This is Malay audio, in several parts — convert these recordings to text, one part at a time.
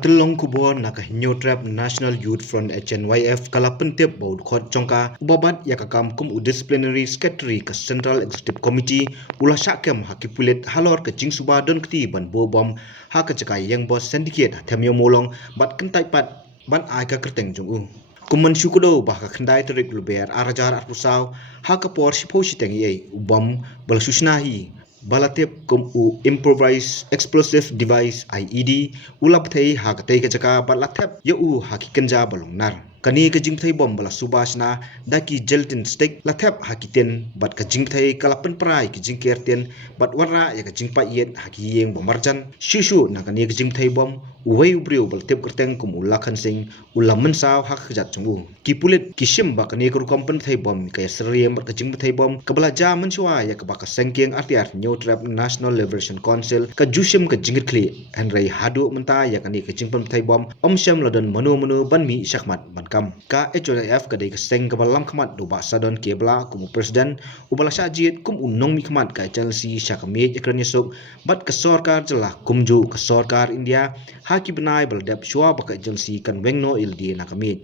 Atlong kubo naka New Trap National Youth Front HNYF kala pentip baud khot chongka ubabat yakakam kum disciplinary secretary ka Central Executive Committee ulah syakem hakipulit halor ke jingsuba don kti ban bobom ha ka cakai yang bos syndicate thamyo molong bat kentai pat ban ai ka kerteng jong kuman syukudo bah ka kendai terik luber arajar arpusau ha ka por sipo siteng ye ubam bal susnahi balatip kum improvised explosive device IED ulap thei ha ka tei ka jaka balatep ye hakikenja balong nar kani ka jingthai bom bala subasna daki gelatin stick lathep hakiten bat ka jingthai kalapen prai ki jingkerten bat warra ya ka jingpa yet haki yeng bomarjan shishu na kani ka jingthai bom uwei ubriu bal tep kerteng kum ulakhan sing ulam mensaw hak jat chungu ki pulit ki shim ba kani ka kompen thai bom ka seriem bat ka jingthai bom ka bala ja menchwa ya ka ba ka sengkeng artiar New Trap National Liberation Council ka jushim ka jingit kli henrei hadu menta ya kani ka jingpen thai bom omsham ladan manu banmi syakmat kam ka HNIF kadai keseng ke balam khamat do ba sadon kebla kum presiden ubala sajid kum unong mi khamat ka Chelsea syakamit ekran yesuk bat ke sarkar jelah kumju ke sarkar India haki benai baldap shwa ba ka Chelsea kan wengno ildi nakamit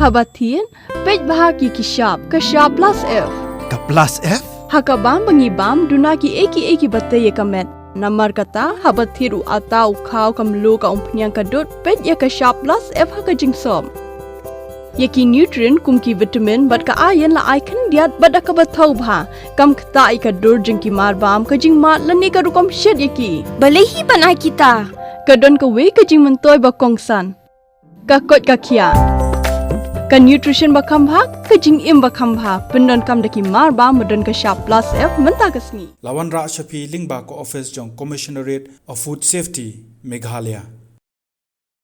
Habatin pej bahagi kishap ka shap plus F Ka plus F hakabam bangibam dunaki eki batai kamet Namar kata habat thiru atau kau kamlu ka umpnyang kadut pet ya ka sharp plus F ka jingsom. Yaki nutrient kum ki vitamin bat ka iron la icon diat bat ka bathau bha kam kta I ka dur jing ki mar bam ka jing mat lani ka rukom shed yaki. Balehi banai kita. Ka don ka we ka jing mentoy ba kongsan. Ka kot ka kia. Ka nutrition ba khambha ka jing im ba khambha pendon kam daki mar bam modon ka sharp plus F menta kasni. Lawan Ra Shafi Lingba ko office jong Commissionerate of Food Safety Meghalaya